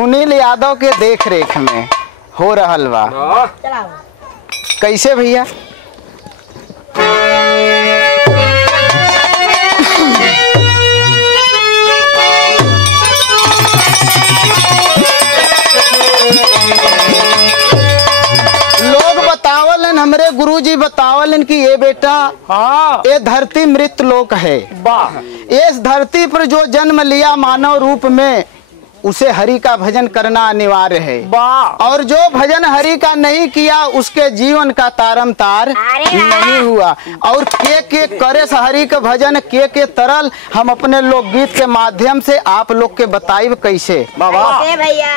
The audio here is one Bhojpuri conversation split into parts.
सुनील यादव के देख रेख में हो रहल बा। कैसे भैया? लोग बतावलन, हमरे गुरुजी बतावलन कि ये बेटा ये धरती मृत लोक है। इस धरती पर जो जन्म लिया मानव रूप में उसे हरि का भजन करना अनिवार्य है। और जो भजन हरि का नहीं किया उसके जीवन का तारम तार नहीं हुआ। और के करे हरि का भजन के तरल हम अपने लोकगीत के माध्यम से आप लोग के बताइब कैसे। बाबा भैया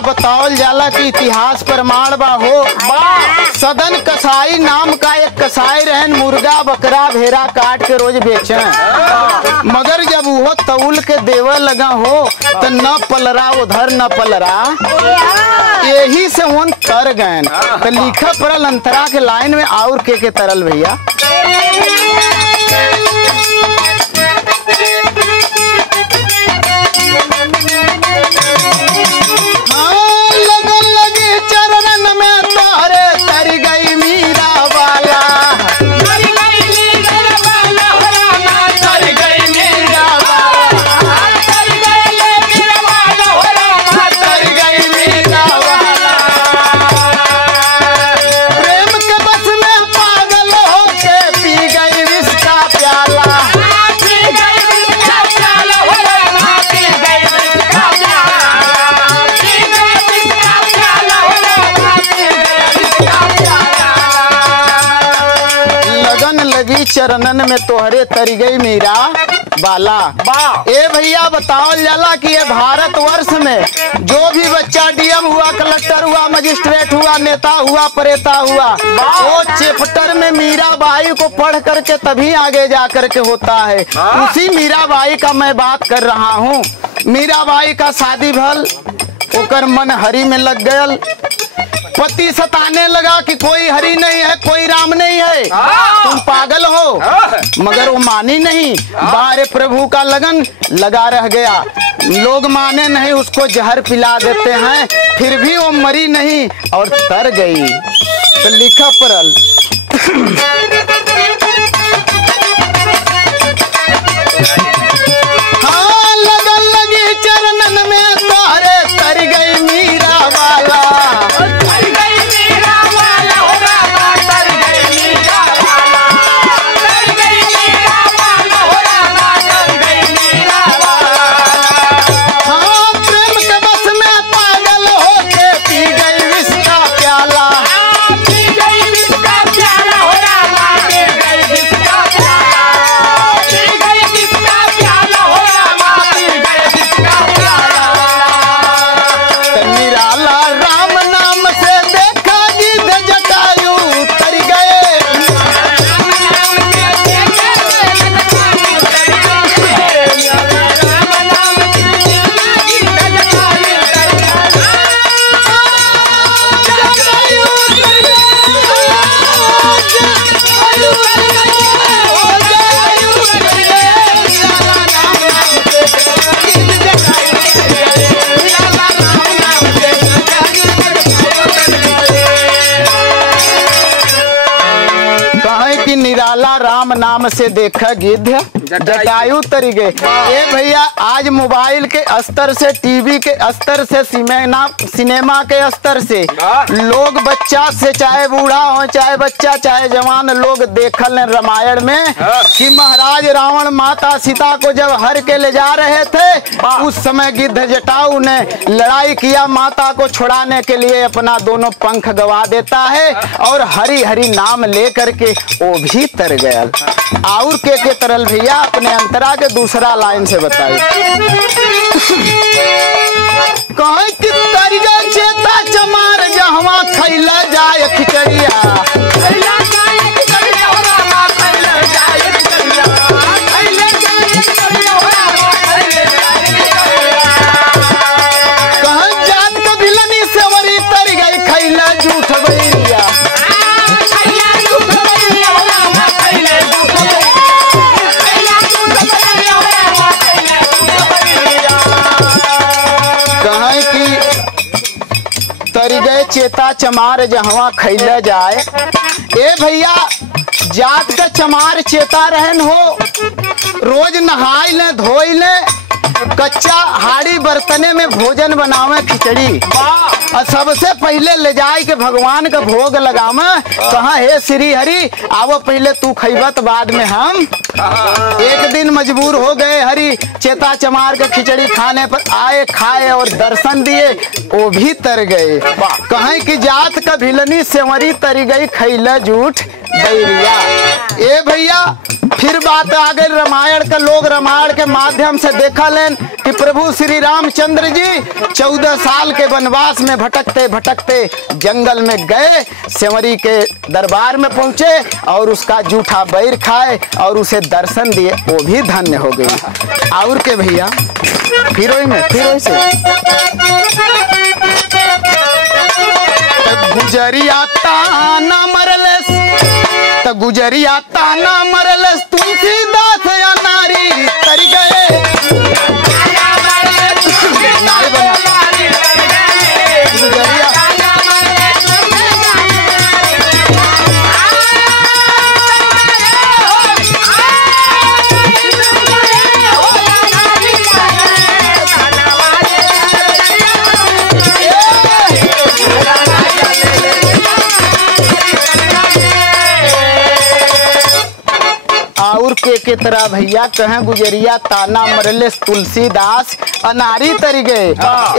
बतावल जाला कि इतिहास प्रमाण बा हो। सदन कसाई नाम का एक कसाई रहन, मुर्गा बकरा भेड़ा काट के रोज बेचन। मगर जब वो तौल के देवे लगा हो तो न पलरा उधर न पलरा, यही से वन तर गए। तो लिखा पड़ल अंतरा के लाइन में और के तरल भैया। चरणन में तोहरे तरी गई मीरा बाला। ए भैया बताओ जाला कि ये भारतवर्ष में जो भी बच्चा डीएम हुआ, कलेक्टर हुआ, मजिस्ट्रेट हुआ, नेता हुआ, प्रेता हुआ, वो चैप्टर में मीराबाई को पढ़ करके तभी आगे जा करके होता है। उसी मीराबाई का मैं बात कर रहा हूँ। मीराबाई का शादी भल, ओकर मन हरि में लग गयल। पति सताने लगा कि कोई हरि नहीं है, कोई राम नहीं है, तुम पागल हो। मगर वो मानी नहीं, बारे प्रभु का लगन लगा रह गया। लोग माने नहीं, उसको जहर पिला देते हैं, फिर भी वो मरी नहीं और तर गई। तो लिखा पड़ल हाँ लगन लगी चरणन में तोहरे तर गई मीरा वाला। कि निराला राम नाम से देखा गिद्ध जटायु तरी गए। ये भैया आज मोबाइल के स्तर से, टीवी के स्तर से, सिनेमा के स्तर से लोग, बच्चा से चाहे बूढ़ा हो, चाहे बच्चा चाहे जवान, लोग देखल रामायण में कि महाराज रावण माता सीता को जब हर के ले जा रहे थे, उस समय गिद्ध जटायु ने लड़ाई किया, माता को छुड़ाने के लिए अपना दोनों पंख गवा देता है और हरि हरि नाम लेकर के वो भी तर गया। और के तरल भैया अपने अंतरा के दूसरा लाइन से बताइए। कहीं कि तर गया चेता चमार जहवा खैला जाए खिचड़िया, चेता चमार जहवा खैला जाए। ए भैया जात का चमार चेता रहन हो, रोज नहाई ले धोई ले, कच्चा हाड़ी बर्तने में भोजन बनावे खिचड़ी, और सबसे पहले ले जाए के भगवान का भोग लगावे। कहा हे श्री हरि आवो पहले तू खैबत बाद में हम। एक दिन मजबूर हो गए हरि चेता चमार के खिचड़ी खाने पर, आए खाए और दर्शन दिए, वो भी तर गए। कहें कि जात का भिलनी सेवरी तरी गई खैला झूठ बैरिया। ए भैया फिर बात आ गई रामायण का, लोग रामायण के माध्यम से देखा लेन कि प्रभु श्री रामचंद्र जी 14 साल के वनवास में भटकते भटकते जंगल में गए, सेवरी के दरबार में पहुंचे और उसका जूठा बैर खाए और उसे दर्शन दिए, वो भी धन्य हो गई। और के भैया फिर से गुजरिया ताना मरलस, तो गुजरिया ताना मरलस तुलसीदास या नारी तर गए। के तरह भैया कहें गुजरिया ताना मरले तुलसीदास अनारी तर गए।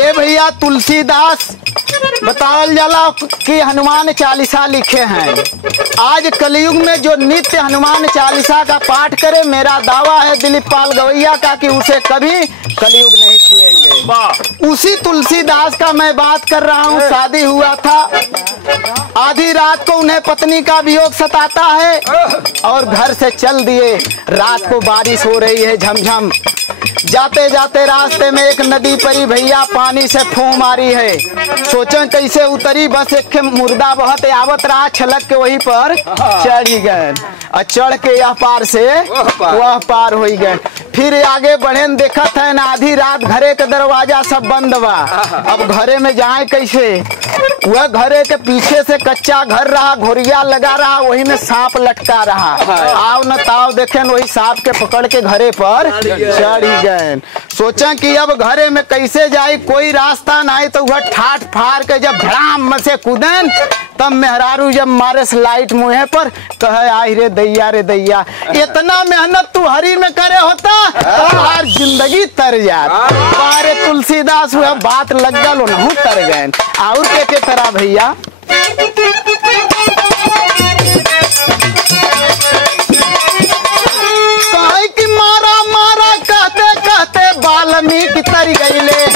ए भैया तुलसीदास बतावल जाला कि हनुमान चालीसा लिखे हैं। आज कलयुग में जो नित्य हनुमान चालीसा का पाठ करे, मेरा दावा है दिलीप पाल गवैया का कि उसे कभी कलयुग नहीं छुएंगे। उसी तुलसीदास का मैं बात कर रहा हूँ। शादी हुआ था, आधी रात को उन्हें पत्नी का वियोग सताता है और घर से चल दिए। रात को बारिश हो रही है झमझम, जाते जाते रास्ते में एक नदी परी भैया, पानी से फूं मारी है। सोचें कैसे उतरी, बस एक मुर्दा बहत आवत रहा, छलक के वहीं पर चढ़ ही गए और चढ़ के यह पार से वह पार हो गए। फिर आगे बढ़े देखत है ना, आधी रात घरे के दरवाजा सब बंद बा। अब घरे में जाए कैसे? वह घरे के पीछे से कच्चा घर रहा, घोरिया लगा रहा, वही में सांप लटका रहा। आओ न ताव देखे, वही सांप के पकड़ के घरे पर चढ़ ही गए। सोचा कि अब घरे में कैसे जाए, कोई रास्ता नहीं, तो वह ठाठ फाड़ के जब धड़ाम में से कूदन, तब मेहरारू जब मारे लाइट मुँह पर, कहे आई रे दैया रे दैया, इतना मेहनत तू हरी में करे होता तो हर जिंदगी तर जात। अरे तुलसीदास वह बात लग गल नहु तर गए। और के तरह भैया कहे कि मारा मारा कहते कहते वाल्मीकि तर गईले।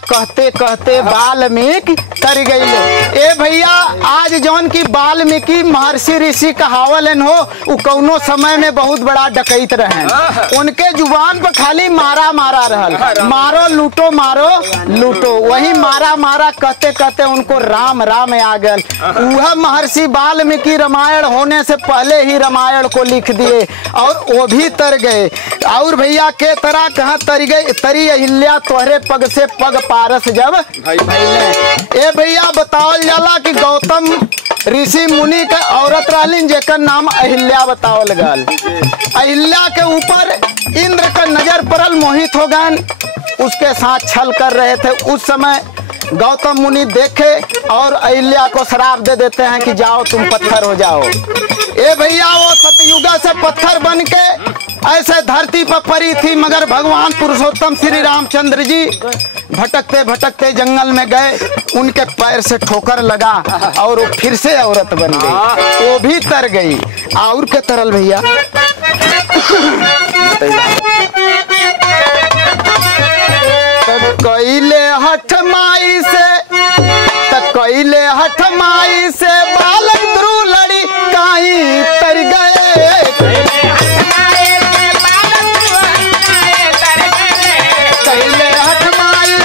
कहते कहते वाल्मीकि तर गई। ए भैया आज जौन की वाल्मीकि महर्षि ऋषि कहावलन हो उ कौनो समय में बहुत बड़ा डकैत रहे। उनके जुबान पर खाली मारा मारा रहल, मारो लूटो मारो लूटो, वही मारा मारा कहते कहते उनको राम राम आ गल। वह महर्षि वाल्मीकि रामायण होने से पहले ही रामायण को लिख दिए और वो भी तर गए। और भैया के तरह कहाँ तर गए, तरी अहिल्या तोहरे पग से पग पारस जब भइले। ए भैया बतावल जाला कि गौतम ऋषि मुनि का औरत रहलिन जेकर नाम अहिल्या बतावल गल। अहिल्या के ऊपर इंद्र का नजर पड़ल, मोहित हो गए, उसके साथ छल कर रहे थे। उस समय गौतम मुनि देखे और अहिल्या को श्राप दे देते हैं कि जाओ तुम पत्थर हो जाओ। ए भैया वो सतयुगा से पत्थर बन के ऐसे धरती पर पड़ी थी, मगर भगवान पुरुषोत्तम श्री रामचंद्र जी भटकते भटकते जंगल में गए, उनके पैर से ठोकर लगा और वो फिर से औरत बन गई, वो भी तर गई। और के तरल भैया कैले हठ माई से कैले हठ माई से बालक ध्रुव लड़ी काई तर गए। कैले हठ माई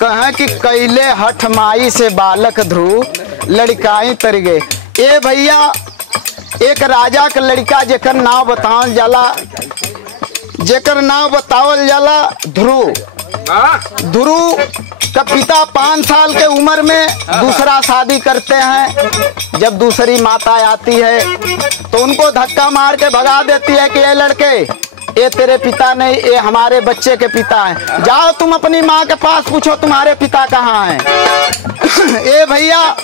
कहा कि कैले हठ माई से बालक ध्रुव लड़काई तर गए। ए भैया एक राजा का लड़का जेकर नाम बतावल जाला, जेकर नाम बतावल जाला ध्रुव। ध्रुव का पिता 5 साल के उम्र में दूसरा शादी करते हैं। जब दूसरी माता आती है तो उनको धक्का मार के भगा देती है कि ये लड़के ये तेरे पिता नहीं, ये हमारे बच्चे के पिता हैं, जाओ तुम अपनी माँ के पास पूछो तुम्हारे पिता कहाँ हैं। ए भैया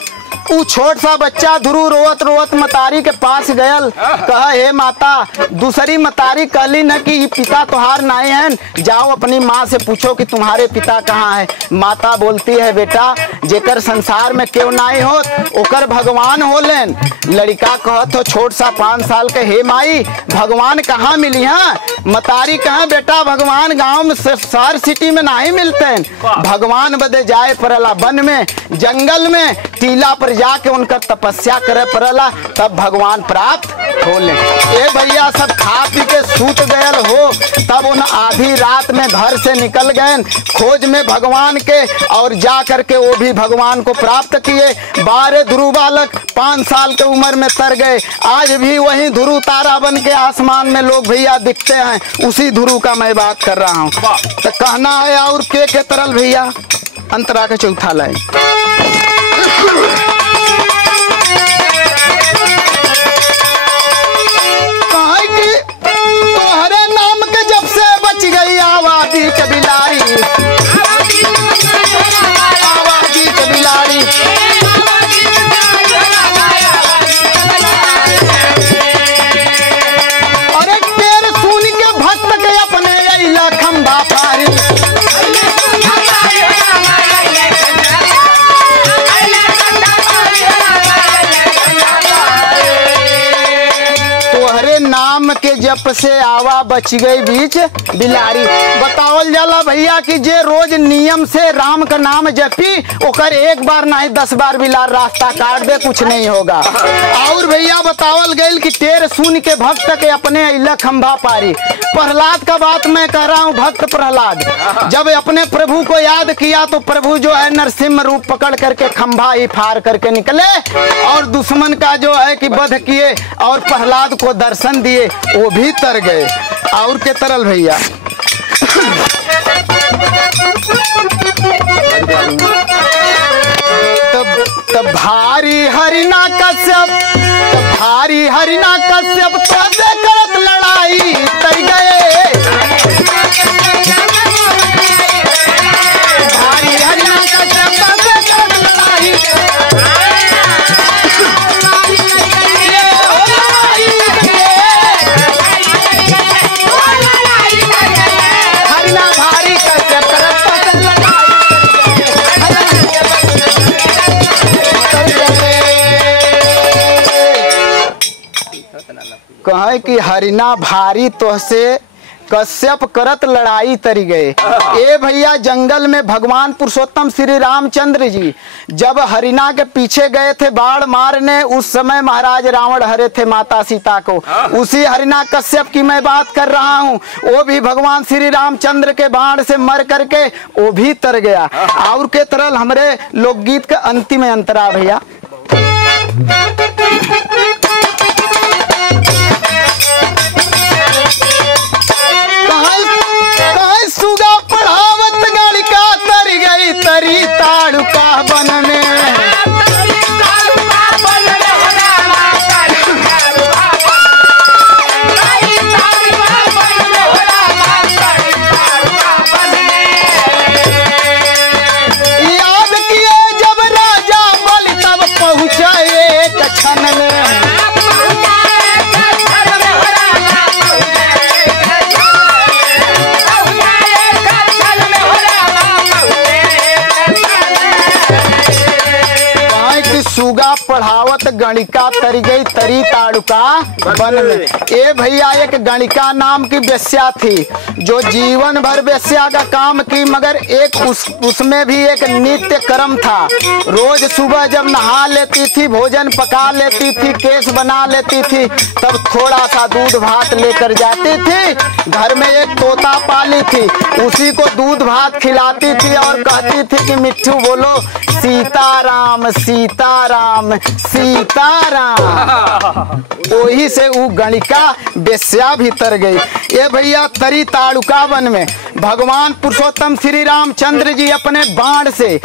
वो छोट सा बच्चा ध्रुव रोवत रोवत मतारी के पास गयल, कहा हे माता, दूसरी मतारी कहली न कि पिता तुहार नहीं है, जाओ अपनी माँ से पूछो कि तुम्हारे पिता कहाँ है। माता बोलती है बेटा जेकर संसार में क्यों नहीं होत ओकर भगवान होलेन। लड़का कहत हो छोट सा 5 साल के, हे माई भगवान कहाँ मिली है। मतारी कहा बेटा भगवान गांव में शहर सिटी में नहीं मिलते हैं, भगवान बदे जाए पड़ला वन में जंगल में टीला पर जाके उनका तपस्या करे पड़ला, तब भगवान प्राप्त होले। ए भैया सब खा पी के सूत गयल हो, तब उन आधी रात में घर से निकल गए खोज में भगवान के, और जा करके वो भी भगवान को प्राप्त किए। 12 ध्रुव बालक 5 साल के उम्र में तर गए। आज भी वही ध्रुव तारा बन के आसमान में लोग भैया दिखते हैं, उसी ध्रुव का मैं बात कर रहा हूँ। तो कहना है और के तरल भैया अंतरा का चौथा लाइन। तोहरे नाम के जब से बच गई आबादी के बिलारी, आबादी के बिलारी। अरे तेरे सुन के भक्त के अपने अइला खंबा पारी। नाम के जप से आवा बच गई बीच बिलारी। बतावल जाला भैया कि जे रोज नियम से राम का नाम जपी ओकर एक बार नहीं 10 बार बिलार रास्ता काट दे, कुछ नहीं होगा। और भैया बतावल गई कि तेर सुन के भक्त के अपने अइला खंभा पारी। प्रहलाद का बात मैं कह रहा हूँ, भक्त प्रहलाद जब अपने प्रभु को याद किया तो प्रभु जो है नरसिंह रूप पकड़ करके खंभा ही फाड़ करके निकले और दुश्मन का जो है कि वध किए और प्रहलाद को दर्शन दिए, वो भी तर गए। और के तरल भैया तब भारी हरिना कश्यप, भारी हरिना कश्यप तबे करत लड़ाई तर गए। भारी हरिना कश्यप तबे करत लड़ाई। कहे कि हरिना भारी तोहसे कश्यप करत लड़ाई तरी गए। ए भैया जंगल में भगवान पुरुषोत्तम श्री रामचंद्र जी जब हरिना के पीछे गए थे बाढ़ मारने, उस समय महाराज रावण हरे थे माता सीता को। उसी हरिना कश्यप की मैं बात कर रहा हूँ। वो भी भगवान श्री रामचंद्र के बाण से मर करके वो भी तर गया। और के तरल हमारे लोकगीत का अंतिम अंतरा भैया। सुगा पढ़ावत गणिका तरी गई तरी ताड़ुका बन में। याद किए जब राजा बलि तब पहुँचे एक क्षण में। सुगा पढ़ावत गणिका तरी गई तरी ताड़ुका बन में। ए भैया एक गणिका नाम की वेश्या थी जो जीवन भर वेश्या का काम की, मगर एक उसमें भी एक नित्य कर्म था। रोज सुबह जब नहा लेती थी, भोजन पका लेती थी, केस बना लेती थी, तब थोड़ा सा दूध भात लेकर जाती थी। घर में एक तोता पाली थी, उसी को दूध भात खिलाती थी और कहती थी कि मिट्ठू बोलो सीताराम सीताराम सीताराम। वही से वो गणिका वेश्या भी तर गई। ये भैया तरी ताड़ुका वन में भगवान पुरुषोत्तम श्री रामचंद्र जी अपने बाण से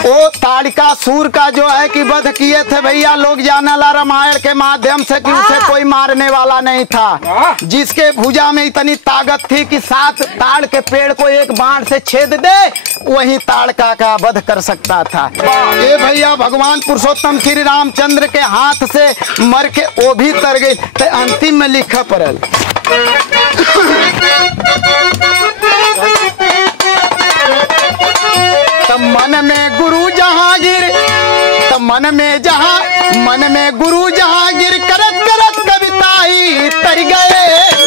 वो ताड़िकासुर का जो है कि वध किए थे। भैया लोग जाना ला रामायण के माध्यम से कि उसे कोई मारने वाला नहीं था, जिसके भुजा में इतनी ताकत थी कि 7 ताड़ के पेड़ को एक बाण से छेद दे, वही ताड़का का वध कर सकता था। ये भैया भगवान पुरुषोत्तम श्री रामचंद्र के हाथ से मर के वो भी तर गई। तो अंतिम में लिखा पड़ल तब मन में गुरु जहांगीर, तब मन में गुरु जहांगीर करत करत कविताई तर गए।